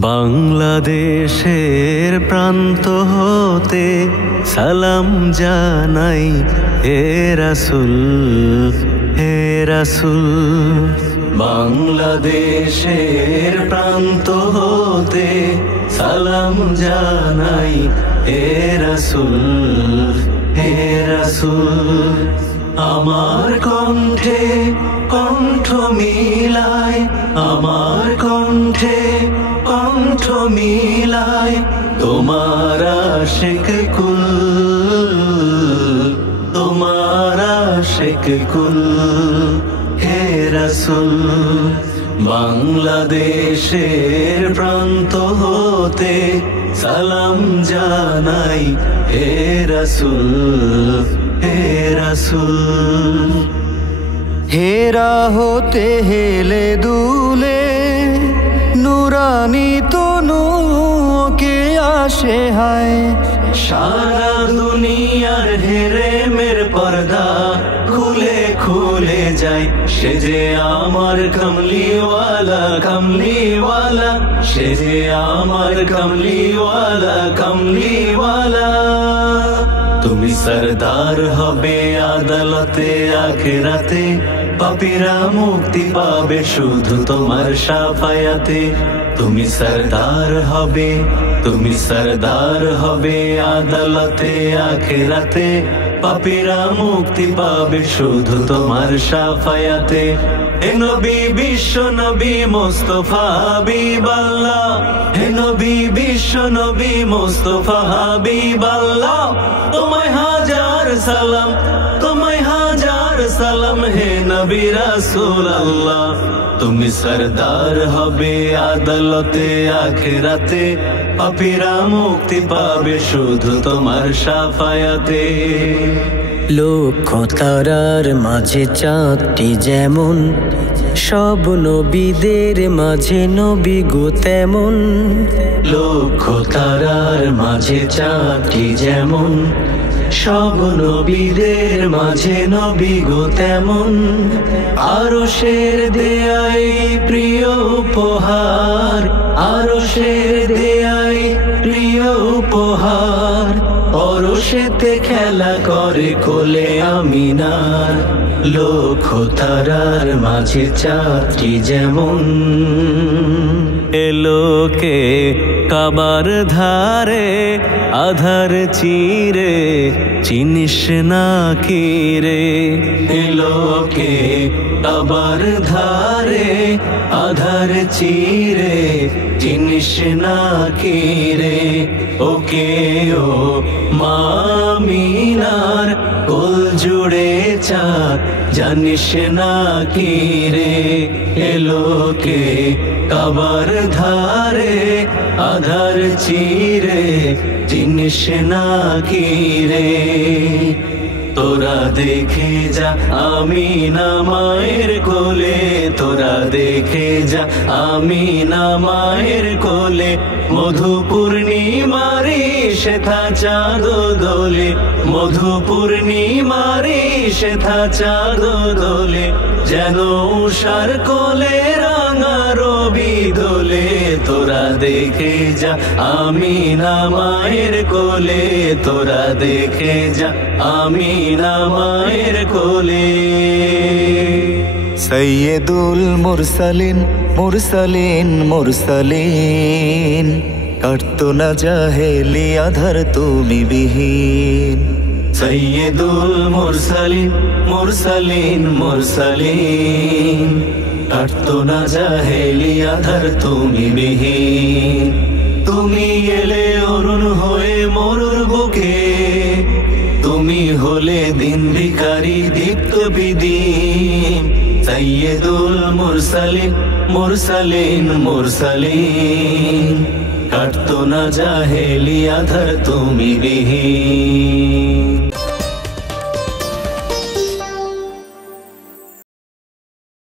বাংলাদেশের প্রান্ত হতে সালাম জানাই হে রাসূল, হে রাসূল। বাংলাদেশের প্রান্ত হতে সালাম জানাই হে রাসূল, হে রাসূল। আমার কণ্ঠে কণ্ঠ মিলায়, আমার কণ্ঠে কণ্ঠ মিলায় তোমার আশিক কুল, তোমার আশিক কুল হে রাসূল। বাংলাদেশের প্রান্ত হতে সালাম জানাই হে রাসূল, হে রাসূল। হেরা হতে হেলে দুলে নুরানি তনু কে আসে হায়, সারা দুনিয়ার হেরেমের পর্দা খুলে খুলে যায়। সে যে আমার কামলিওয়ালা, কামলিওয়ালা, সে যে আমার কামলিওয়ালা, কামলিওয়ালা। তুমি সরদার হবে আদালতে আখিরাতে, পাপীরা মুক্তি পাবে শুধু তোমার শাফায়াতে। তুমি সরদার হবে, তুমি সরদার হবে আদালতে আখিরাতে, পাপীরা মুক্তি পাবে শুধু তোমার শাফায়াতে। হে নবী বিশ্ব নবী মুস্তাফা হাবিবাল্লাহ, হে নবী বিশ্ব নবী মুস্তাফা হাবিবাল্লাহ। তোমায় হাজার সালাম, তোমায় হাজার সালাম হে নবী রাসূলুল্লাহ। তুমি সরদার হবে আদালতে আখিরাতে, পাপীরা মুক্তি পাবে শুধু তোমার শাফায়াতে। লক্ষ তারার মাঝে চাঁদটি যেমন, সব নবীদের মাঝে নবী গো তেমন। লক্ষ তারার মাঝে চাঁদটি যেমন, সব নবীদের মাঝে নবী গো তেমন। আরশের দেয়াই প্রিয় উপহার, আরশের দেয়াই প্রিয় উপহার। অরশেতে খেলা করে কোলে আমিনার, লক্ষ তারার মাঝে চাঁদটি যেমন। এলোকে কাবার ধারে আধার চিরে চিনিস না কি রে। এলোকে কাবার ধারে আধার চিরে চিনিস না কি রে। ওকে ও মামিনার কোল জুড়ে চাঁদ জানিস না কি রে। এলোকে কাবার ধারে আধার চিরে চিনিস না কি রে। তোরা দেখে যা আমিনা মায়ের কোলে, তোরা দেখে যা আমিনা মায়ের কোলে। মধু পূর্ণিমারি সেথা চাঁদ দোলে, মধু পূর্ণিমারি সেথা চাঁদ দোলে। যেন উষার কোলে রাঙা রবি দোলে। তোরা দেখে যা আমিনা মায়ের কোলে, তোরা দেখে যা আমিনা মায়ের কোলে। সৈয়দুল মুরসালিন মুরসালিন মুরসালিন, কাটতো না জাহেলি আধার তুমি বিহীন। সৈয়দুল মুরসালিন মুরসালিন মুরসালিন, কাটতো না জাহেলি আধার তুমি বিহীন। তুমি এলে অরুণ হয়ে মরুর বুকে, তুমি হলে দিন ভিখারি দীপ্ত বিদিন। সৈয়দুল মুরসালিন মুরসালিন মুরসালিন, কাটতো না জাহেলি আধার তুমি বিহীন।